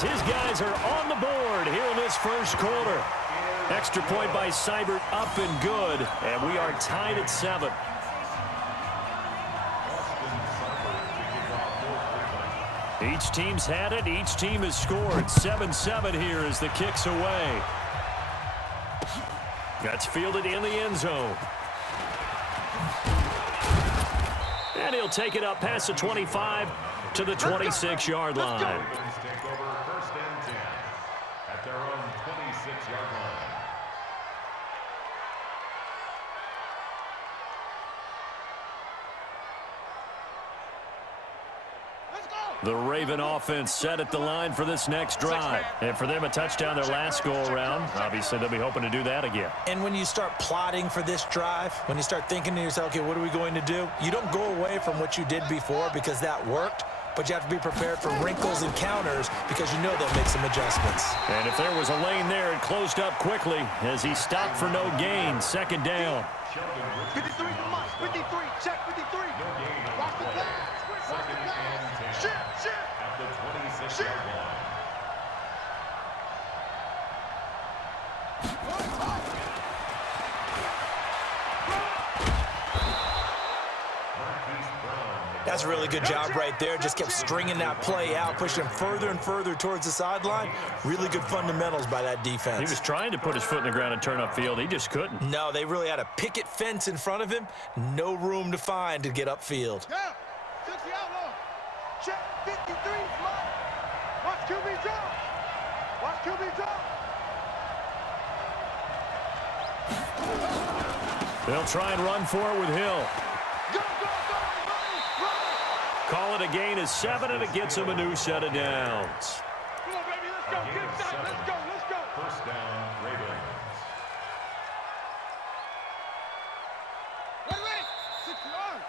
His guys are on the board here in this first quarter. Extra point by Seibert, up and good, and we are tied at 7. Each team's had it. Each team has scored. 7-7 here as the kick's away. That's fielded in the end zone. And he'll take it up past the 25 to the 26-yard line. Take over first and 10 at their own 26-yard line. The Raven offense set at the line for this next drive. And for them, a touchdown their last go-around. Obviously, they'll be hoping to do that again. And when you start plotting for this drive, when you start thinking to yourself, okay, what are we going to do? You don't go away from what you did before because that worked, but you have to be prepared for wrinkles and counters because you know they'll make some adjustments. And if there was a lane there, it closed up quickly as he stopped for no gain. Second down. 53, Mike. 53, check 53. Watch the pass. Second and 10 at the 26-yard line. That's a really good job right there. Just kept stringing that play out, pushing him further and further towards the sideline. Really good fundamentals by that defense. He was trying to put his foot in the ground and turn upfield. He just couldn't. No, they really had a picket fence in front of him. No room to find to get upfield. Yeah, 60 outlaw. Check 53, Mike. Watch QB drop. Watch QB drop. They'll try and run for it with Hill. Go, go, go, run. Call it a gain of 7, and it gets him a new set of downs. Come on, baby, let's go. Get it done. Let's go, let's go. First down, Ravens. Ready, 60 yards.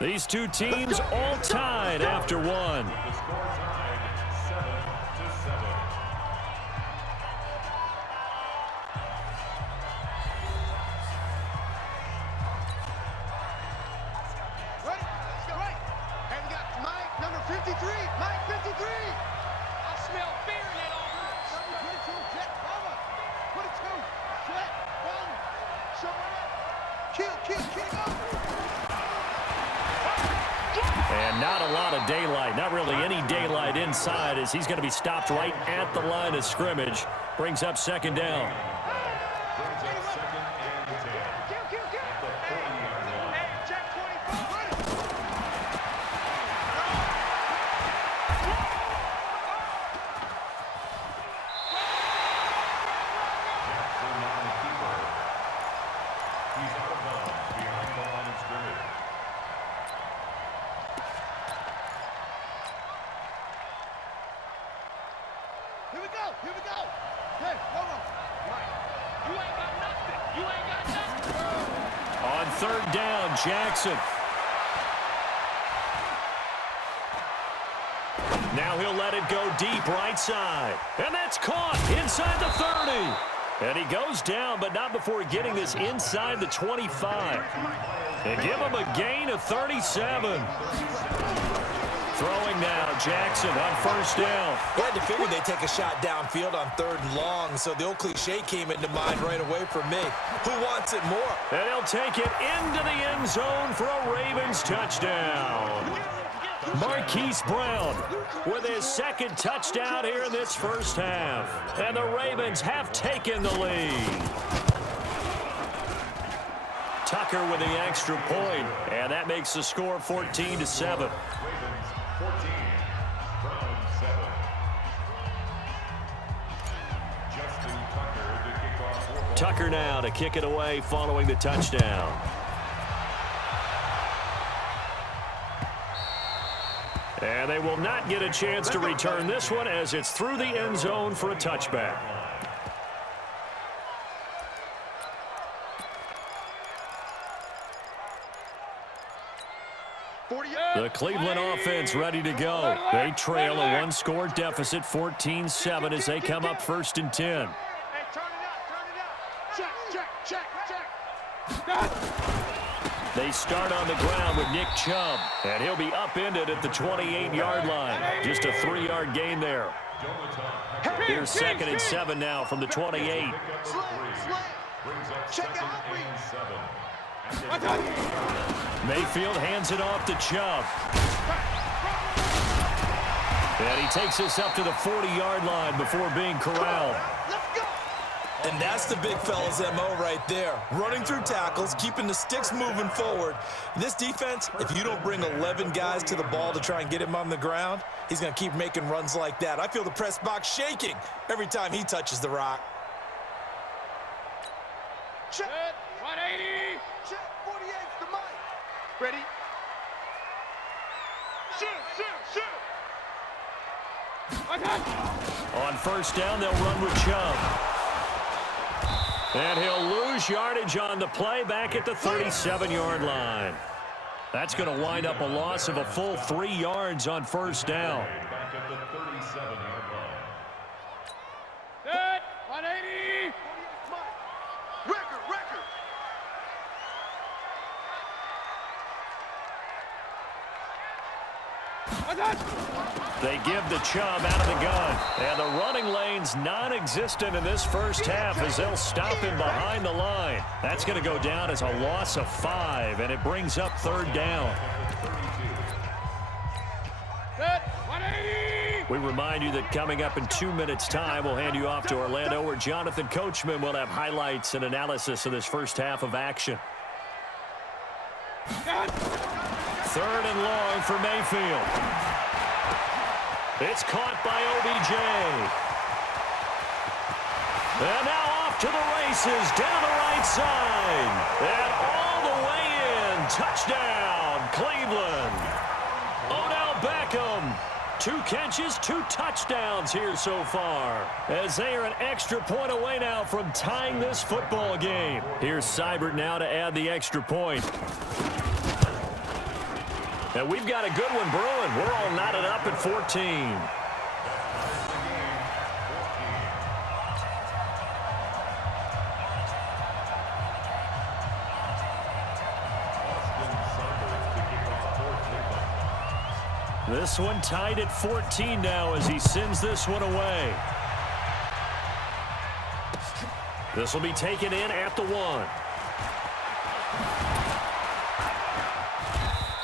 These two teams all tied after one. The score tied 7-7. Ready? Let's go. Right. And we got Mike, number 53. Mike, 53. I smell fear in that offense. Number 22, Jet, cover. 22, Jet, run. Show it up. Kill, go. And not a lot of daylight, not really any daylight inside as he's going to be stopped right at the line of scrimmage. Brings up second down. Brings up second and 10 at the 40-yard line. Hey, check 25. Ready. Jackson on the keeper. He's out of bounds behind the line of scrimmage. Here we go. Hey, hold on. Right. You ain't got nothing. You ain't got nothing. On third down, Jackson. Now he'll let it go deep right side. And that's caught inside the 30. And he goes down, but not before getting this inside the 25. And give him a gain of 37. Throwing now, Jackson on first down. You had to figure they'd take a shot downfield on third and long, so the old cliche came into mind right away for me. Who wants it more? And he'll take it into the end zone for a Ravens touchdown. Marquise Brown with his second touchdown here in this first half. And the Ravens have taken the lead. Tucker with the extra point, and that makes the score 14-7. Ravens 14, Brown 7. Justin Tucker to kick off football. Tucker now to kick it away following the touchdown. And they will not get a chance to return this one as it's through the end zone for a touchback. The Cleveland offense ready to go. They trail a one-score deficit, 14-7, as they come up first and 10. Hey, turn it out. Check. They start on the ground with Nick Chubb, and he'll be upended at the 28-yard line. Just a 3-yard gain there. Here's 2nd and 7 now from the 28. Check out Mayfield hands it off to Chubb. And he takes this up to the 40-yard line before being corralled. And that's the big fella's MO right there. Running through tackles, keeping the sticks moving forward. This defense, if you don't bring 11 guys to the ball to try and get him on the ground, he's going to keep making runs like that. I feel the press box shaking every time he touches the rock. Check. 180. Check. 48's the mic. Ready? Shoot. On 1st down, they'll run with Chubb. And he'll lose yardage on the play back at the 37-yard line. That's going to wind up a loss of a full 3 yards on 1st down. Back at the 37-yard line. Set. 180. Record. They give the Chubb out of the gun. And the running lane's non-existent in this first half as they'll stop him behind the line. That's going to go down as a loss of 5, and it brings up 3rd down. Set. 180. We remind you that coming up in 2 minutes' time, we'll hand you off to Orlando, where Jonathan Coachman will have highlights and analysis of this first half of action. 3rd and long for Mayfield. It's caught by OBJ. And now off to the races down the right side. And all the way in. Touchdown, Cleveland. Odell Beckham. 2 catches, 2 touchdowns here so far, as they are an extra point away now from tying this football game. Here's Seibert now to add the extra point. And we've got a good one brewing. We're all knotted up at 14. This one tied at 14 now as he sends this one away. This will be taken in at the 1.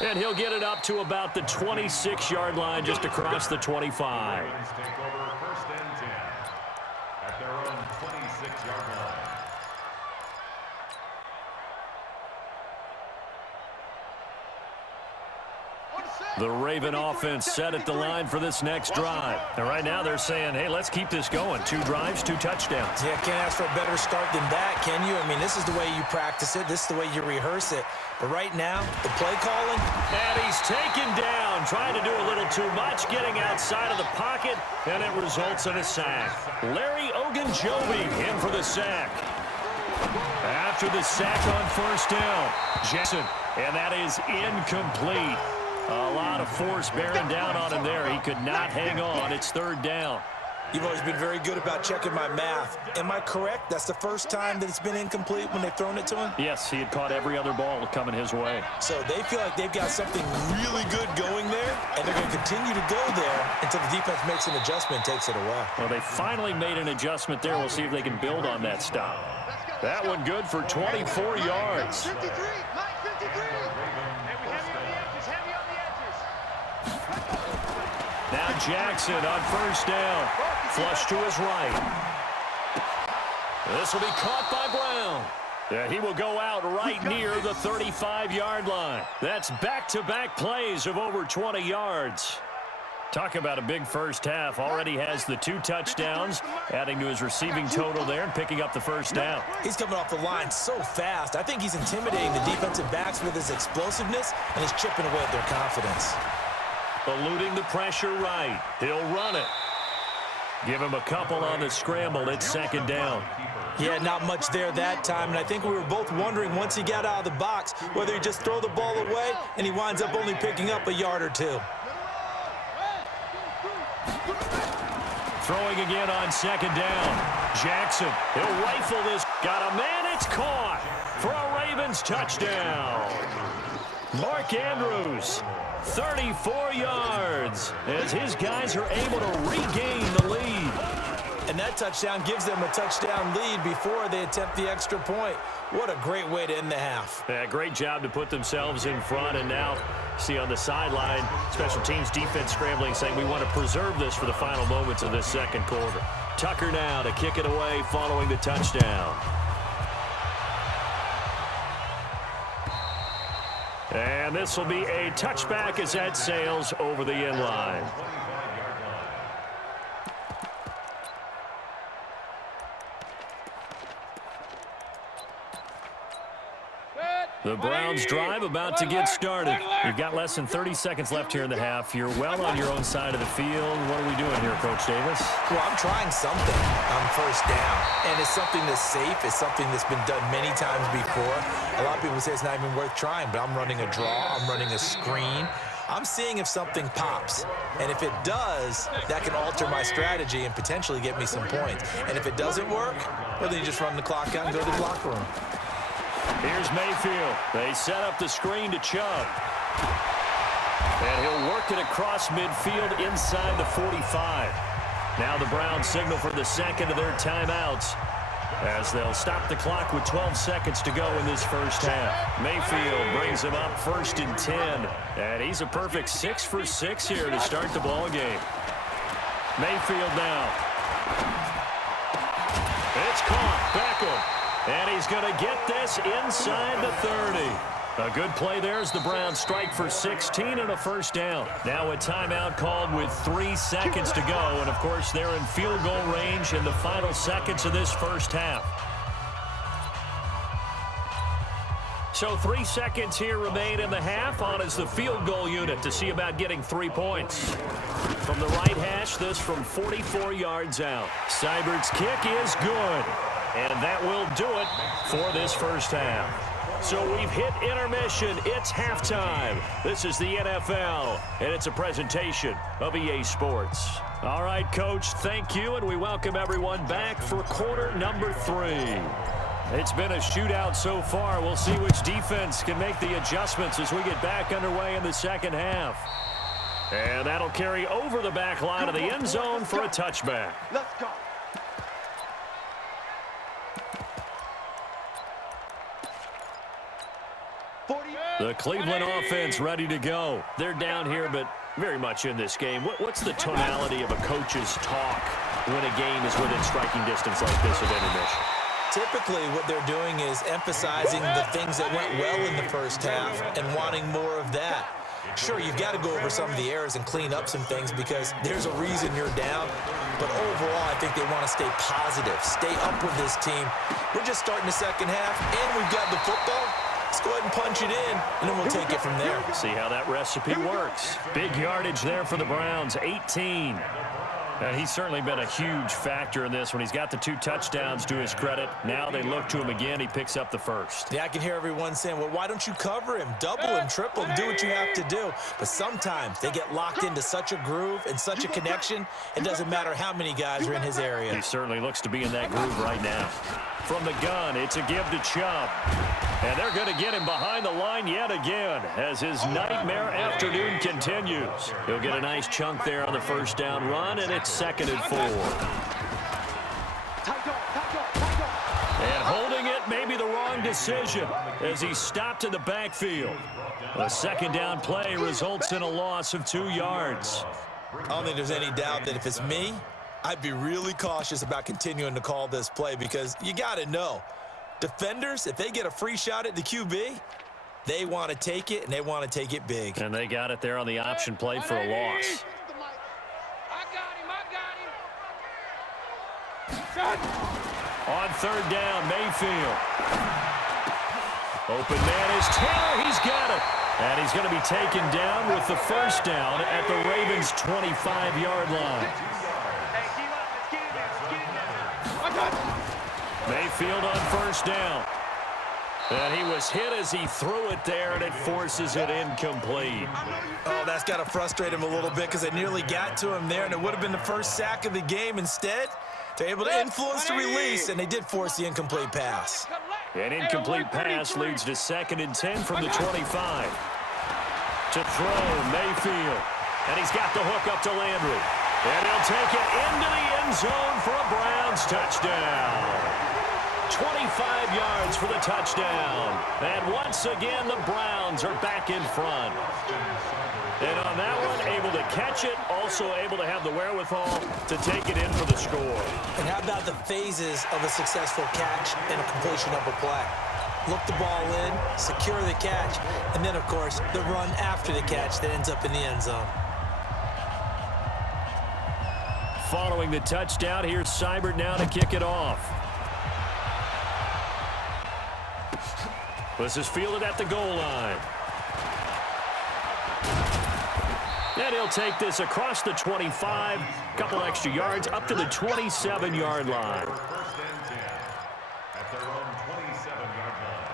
And he'll get it up to about the 26-yard line, just across the 25. Ravens take over 1st and 10 at their own 26-yard line. The Raven offense set at the line for this next drive. And right now they're saying, hey, let's keep this going. 2 drives, 2 touchdowns. Yeah, can't ask for a better start than that, can you? I mean, this is the way you practice it. This is the way you rehearse it. But right now, the play calling. And he's taken down, trying to do a little too much, getting outside of the pocket, and it results in a sack. Larry Ogunjobi in for the sack. After the sack on 1st down, Jackson, and that is incomplete. A lot of force bearing down on him there. He could not hang on. It's 3rd down. You've always been very good about checking my math. Am I correct? That's the first time that it's been incomplete when they've thrown it to him? Yes, he had caught every other ball coming his way. So they feel like they've got something really good going there, and they're going to continue to go there until the defense makes an adjustment and takes it away. Well, they finally made an adjustment there. We'll see if they can build on that stop. That one good for 24 yards. 53. Mike 53. Now Jackson on 1st down. Flush to his right. This will be caught by Brown. Yeah, he will go out right near the 35-yard line. That's back-to-back plays of over 20 yards. Talk about a big first half. Already has the 2 touchdowns, adding to his receiving total there and picking up the 1st down. He's coming off the line so fast. I think he's intimidating the defensive backs with his explosiveness, and he's chipping away at their confidence. Eluding the pressure right. He'll run it. Give him a couple on the scramble. It's 2nd down. Yeah, not much there that time, and I think we were both wondering once he got out of the box whether he'd just throw the ball away, and he winds up only picking up a yard or 2. Throwing again on 2nd down. Jackson, he'll rifle this. Got a man, it's caught for a Ravens touchdown. Mark Andrews. 34 yards as his guys are able to regain the lead. And that touchdown gives them a touchdown lead before they attempt the extra point. What a great way to end the half. Yeah, great job to put themselves in front. And now, see on the sideline, special teams defense scrambling, saying we want to preserve this for the final moments of this second quarter. Tucker now to kick it away following the touchdown. And this will be a touchback as that sails over the end line. The Browns drive about to get started. You've got less than 30 seconds left here in the half. You're well on your own side of the field. What are we doing here, Coach Davis? Well, I'm trying something on first down, and it's something that's safe. It's something that's been done many times before. A lot of people say it's not even worth trying, but I'm running a draw. I'm running a screen. I'm seeing if something pops, and if it does, that can alter my strategy and potentially get me some points. And if it doesn't work, well, then you just run the clock out and go to the locker room. Here's Mayfield. They set up the screen to Chubb. And he'll work it across midfield inside the 45. Now the Browns signal for the second of their timeouts as they'll stop the clock with 12 seconds to go in this first half. Mayfield brings him up 1st and 10. And he's a perfect 6 for 6 here to start the ball game. Mayfield now. It's caught. Beckham. And he's going to get this inside the 30. A good play there as the Browns strike for 16 and a first down. Now a timeout called with 3 seconds to go. And, of course, they're in field goal range in the final seconds of this first half. So 3 seconds here remain in the half. On is the field goal unit to see about getting 3 points. From the right hash, this from 44 yards out. Seibert's kick is good. And that will do it for this first half. So we've hit intermission. It's halftime. This is the NFL, and it's a presentation of EA Sports. All right, Coach, thank you, and we welcome everyone back for quarter number 3. It's been a shootout so far. We'll see which defense can make the adjustments as we get back underway in the second half. And that'll carry over the back line of the end zone for a touchback. Let's go. The Cleveland offense ready to go. They're down here, but very much in this game. What's the tonality of a coach's talk when a game is within striking distance like this of intermission? Typically, what they're doing is emphasizing the things that went well in the first half and wanting more of that. Sure, you've got to go over some of the errors and clean up some things because there's a reason you're down. But overall, I think they want to stay positive, stay up with this team. We're just starting the second half, and we've got the football. Let's go ahead and punch it in, and then we'll take it from there. See how that recipe works. Big yardage there for the Browns, 18. And he's certainly been a huge factor in this when he's got the 2 touchdowns to his credit. Now they look to him again. He picks up the first. Yeah, I can hear everyone saying, well, why don't you cover him, double him, triple him, do what you have to do. But sometimes they get locked into such a groove and such a connection, it doesn't matter how many guys are in his area. He certainly looks to be in that groove right now. From the gun, it's a give to Chubb. And they're going to get him behind the line yet again as his nightmare afternoon continues. He'll get a nice chunk there on the first down run, and it's 2nd and 4. And holding it may be the wrong decision as he's stopped in the backfield. A second down play results in a loss of 2 yards. I don't think there's any doubt that if it's me, I'd be really cautious about continuing to call this play because you got to know, defenders, if they get a free shot at the QB, they want to take it, and they want to take it big. And they got it there on the option play for a loss. On 3rd down, Mayfield. Open man is Taylor. He's got it. And he's going to be taken down with the first down at the Ravens' 25-yard line. Mayfield on first down. And he was hit as he threw it there, and it forces it incomplete. Oh, that's got to frustrate him a little bit because they nearly got to him there, and it would have been the first sack of the game. Instead, they're able to influence the release, and they did force the incomplete pass. An incomplete pass leads to 2nd and 10 from the 25. To throw, Mayfield. And he's got the hook up to Landry. And he'll take it into the end zone for a Browns touchdown. 25 yards for the touchdown. And once again, the Browns are back in front. And on that one, able to catch it, also able to have the wherewithal to take it in for the score. And how about the phases of a successful catch and a completion of a play? Look the ball in, secure the catch, and then, of course, the run after the catch that ends up in the end zone. Following the touchdown, here's Seibert now to kick it off. This is fielded at the goal line. And he'll take this across the 25, couple extra yards, up to the 27-yard line. First and 10 at their own 27-yard line.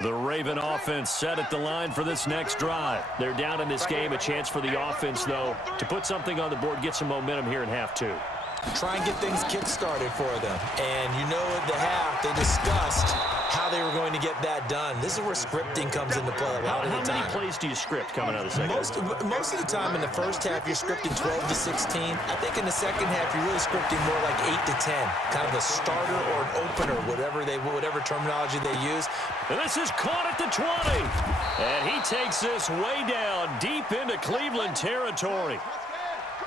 The Raven offense set at the line for this next drive. They're down in this game. A chance for the offense, though, to put something on the board, get some momentum here in half two. Try and get things kick-started for them. And you know at the half, they discussed how they were going to get that done. This is where scripting comes into play a lot of the time. How many plays do you script coming out of the second half? Most of the time in the first half, you're scripting 12 to 16. I think in the second half, you're really scripting more like 8 to 10. Kind of a starter or an opener, whatever terminology they use. And this is caught at the 20. And he takes this way down, deep into Cleveland territory.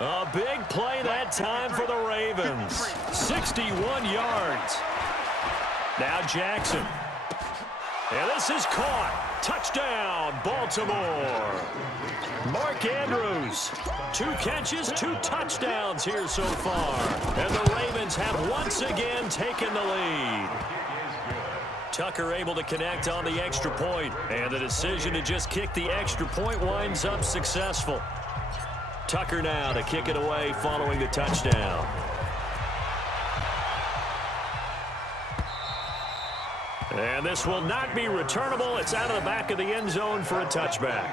A big play that time for the Ravens. 61 yards. Now Jackson. And this is caught. Touchdown, Baltimore. Mark Andrews. 2 catches, 2 touchdowns here so far. And the Ravens have once again taken the lead. Tucker able to connect on the extra point. And the decision to just kick the extra point winds up successful. Tucker now to kick it away following the touchdown. And this will not be returnable. It's out of the back of the end zone for a touchback.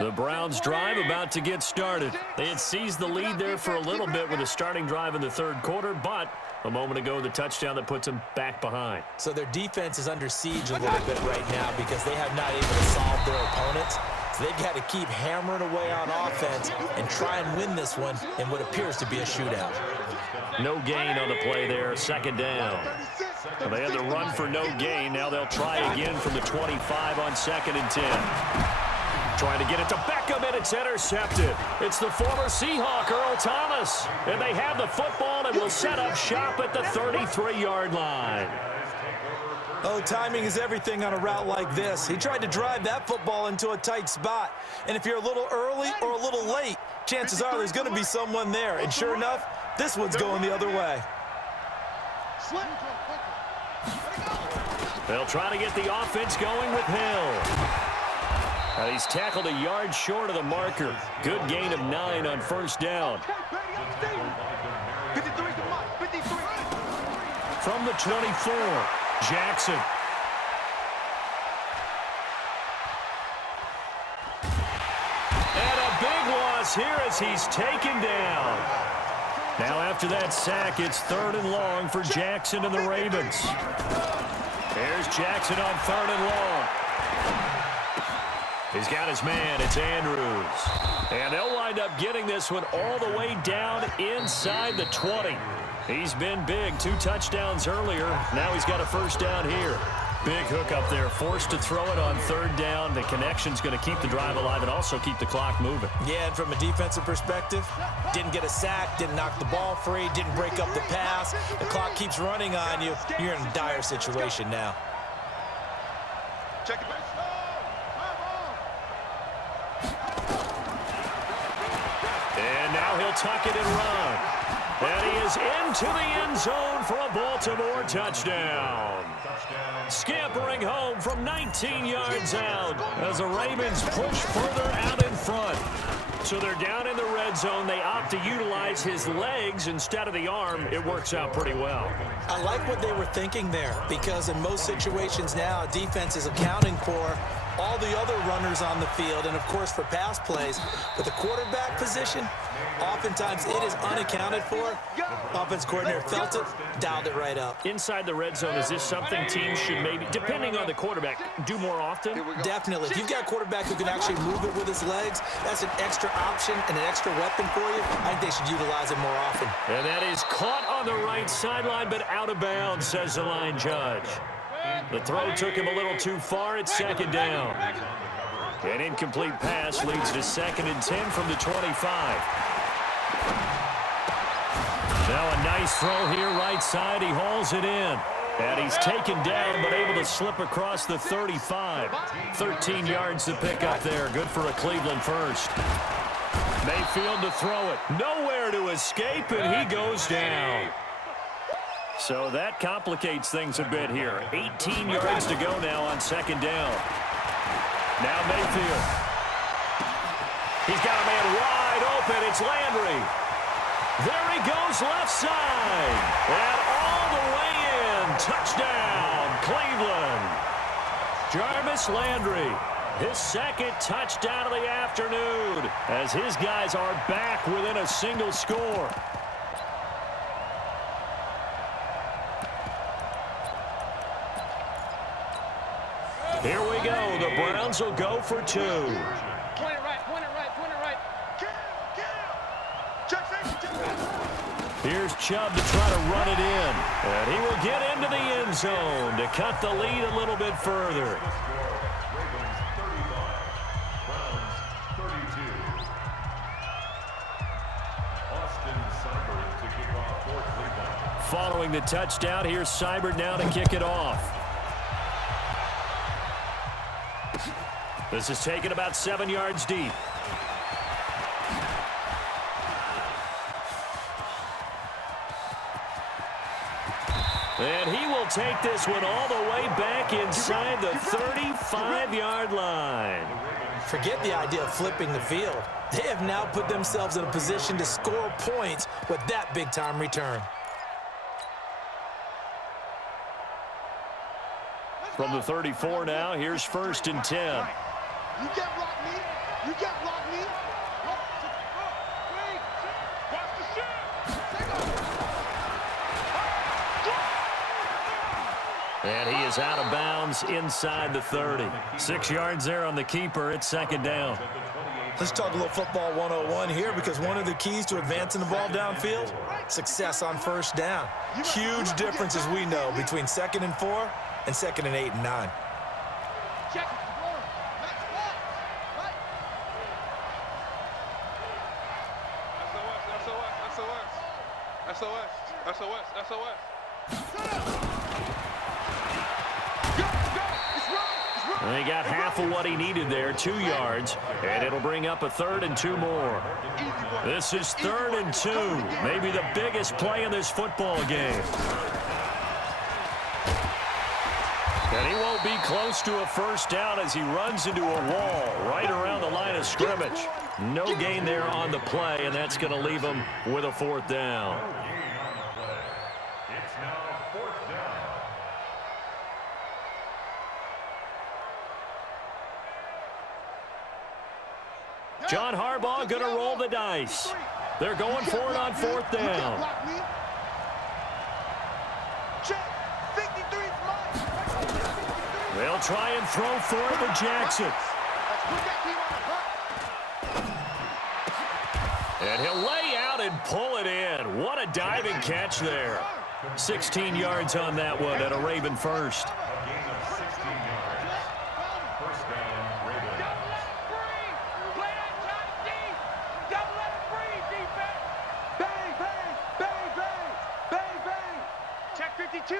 The Browns drive about to get started. They had seized the lead there for a little bit with a starting drive in the third quarter, but a moment ago, the touchdown that puts them back behind. So their defense is under siege a little bit right now because they have not able to solve their opponents. So they've got to keep hammering away on offense and try and win this one in what appears to be a shootout. No gain on the play there, second down. Well, they had the run for no gain. Now they'll try again from the 25 on 2nd and 10. Trying to get it to Beckham, and it's intercepted. It's the former Seahawk, Earl Thomas. And they have the football and will set up shop at the 33-yard line. Oh, timing is everything on a route like this. He tried to drive that football into a tight spot. And if you're a little early or a little late, chances are there's going to be someone there. And sure enough, this one's going the other way. They'll try to get the offense going with Hill. And he's tackled a yard short of the marker. Good gain of 9 on first down. From the 24, Jackson. And a big loss here as he's taken down. Now after that sack, it's 3rd and long for Jackson and the Ravens. Here's Jackson on 3rd and long. He's got his man. It's Andrews. And they'll wind up getting this one all the way down inside the 20. He's been big. 2 touchdowns earlier. Now he's got a first down here. Big hook up there. Forced to throw it on 3rd down. The connection's going to keep the drive alive and also keep the clock moving. Yeah, and from a defensive perspective, didn't get a sack, didn't knock the ball free, didn't break up the pass. The clock keeps running on you. You're in a dire situation now. Check it back. Now he'll tuck it and run. And he is into the end zone for a Baltimore touchdown. Scampering home from 19 yards out as the Ravens push further out in front. So they're down in the red zone. They opt to utilize his legs instead of the arm. It works out pretty well. I like what they were thinking there, because in most situations now, defense is accounting for all the other runners on the field and, of course, for pass plays. But the quarterback position, oftentimes it is unaccounted for. Offense coordinator felt it, dialed it right up. Inside the red zone, is this something teams should maybe, depending on the quarterback, do more often? Definitely. If you've got a quarterback who can actually move it with his legs, that's an extra option and an extra weapon for you. I think they should utilize it more often. And that is caught on the right sideline, but out of bounds, says the line judge. The throw took him a little too far. It's second down. An incomplete pass leads to 2nd and 10 from the 25. Now a nice throw here, right side. He hauls it in. And he's taken down, but able to slip across the 35. 13 yards to pick up there. Good for a Cleveland first. Mayfield to throw it. Nowhere to escape, and he goes down. So that complicates things a bit here. 18 yards to go now on 2nd down. Now Mayfield. He's got a man wide open. It's Landry. There he goes, left side. And all the way in. Touchdown, Cleveland. Jarvis Landry, his 2nd touchdown of the afternoon, as his guys are back within a single score. Here we go. The Browns will go for 2. Point it right, point it right, point it right. Here's Chubb to try to run it in. And he will get into the end zone to cut the lead a little bit further. Ravens 35, Browns 32. Austin Seibert to kick off for Cleveland. Following the touchdown, here's Seibert now to kick it off. This is taken about 7 yards deep. And he will take this one all the way back inside the 35-yard line. Forget the idea of flipping the field. They have now put themselves in a position to score points with that big-time return. From the 34 now, here's 1st and 10. You can't block me. You can't block me. Watch the shit. And he is out of bounds inside the 30. 6 yards there on the keeper. It's 2nd down. Let's talk a little football 101 here, because one of the keys to advancing the ball downfield, success on 1st down. Huge difference, as we know, between 2nd and 4 and 2nd and 8 and 9. Check it. SOS. And he got half of what he needed there, 2 yards, and it'll bring up a 3rd and 2 more. This is 3rd and 2, maybe the biggest play in this football game. And he won't be close to a 1st down as he runs into a wall right around the line of scrimmage. No gain there on the play, and that's going to leave him with a 4th down. It's now 4th down. John Harbaugh going to roll the dice. They're going for it on 4th down. They'll try and throw for it with Jackson. And he'll lay out and pull it in. What a diving catch there. 16 yards on that one and a Raven first. A gain of 16 yards. 1st down, Ravens. Check 52.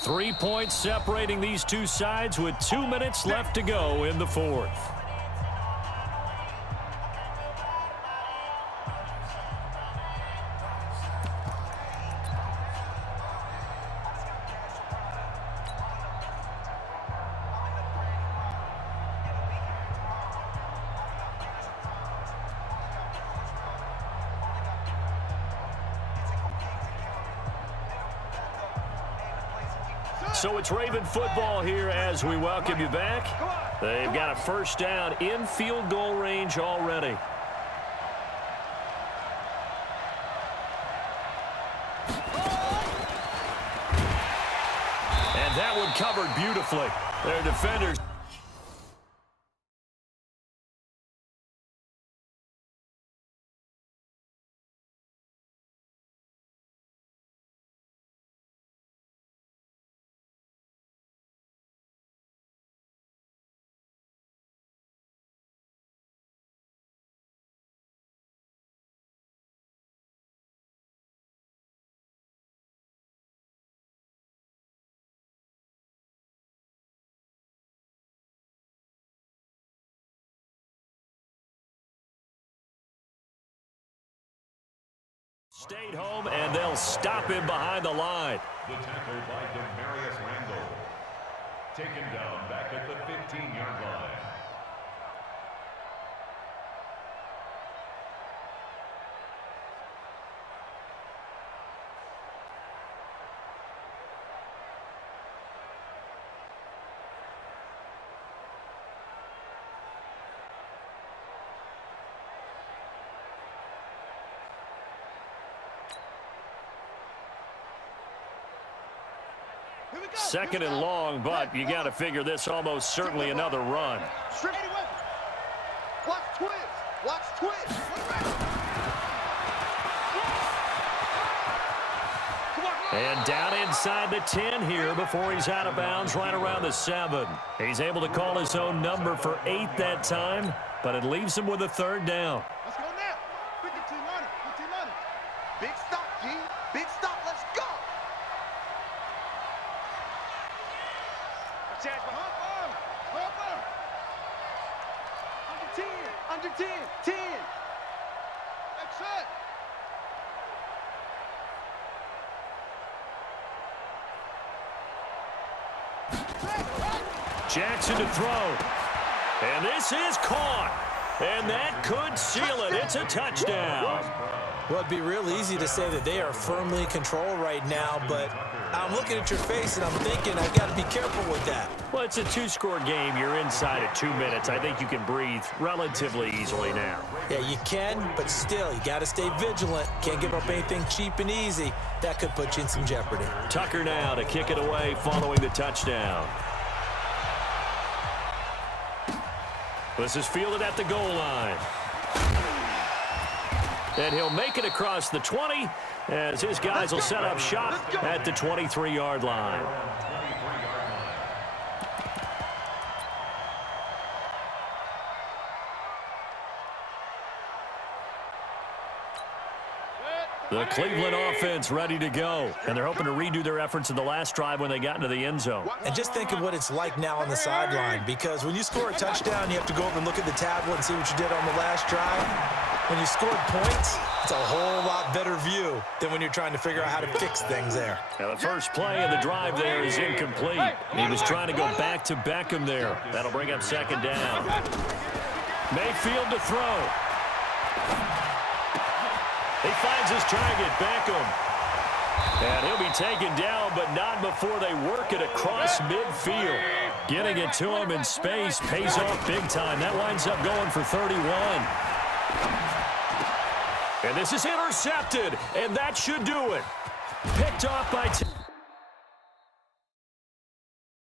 Three points separating these two sides with 2 minutes left to go in the 4th. So it's Raven football here as we welcome you back. They've got a first down in field goal range already. And that one covered beautifully. Their defenders. Stayed home, and they'll stop him behind the line. The tackle by Demarius Randall. Taken down back at the 15-yard line. Second and long, but you got to figure this almost certainly another run. Watch twist. Watch twist. And down inside the 10 here before he's out of bounds right around the 7. He's able to call his own number for 8 that time, but it leaves him with a third down. Let's go now. 52-runner. 52-runner. Big stop, G. Big stop. Let's go. Under 10. 10. That's it. Jackson to throw. And this is caught. And that could seal it. It's a touchdown. Well, it'd be real easy to say that they are firmly in control right now, but I'm looking at your face and I'm thinking I've got to be careful with that. Well, it's a 2-score game. You're inside at 2 minutes. I think you can breathe relatively easily now. Yeah, you can, but still, you got to stay vigilant. Can't give up anything cheap and easy. That could put you in some jeopardy. Tucker now to kick it away following the touchdown. This is fielded at the goal line. And he'll make it across the 20 as his guys will set up shop at the 23-yard line. The Cleveland offense ready to go. And they're hoping to redo their efforts in the last drive when they got into the end zone. And just think of what it's like now on the sideline, because when you score a touchdown, you have to go over and look at the tablet and see what you did on the last drive. When you scored points, it's a whole lot better view than when you're trying to figure out how to fix things there. Now the first play of the drive there is incomplete. He was trying to go back to Beckham there. That'll bring up second down. Mayfield to throw. He finds his target, Beckham. And he'll be taken down, but not before they work it across midfield. Getting it to him in space pays off big time. That winds up going for 31. And this is intercepted, and that should do it. Picked off by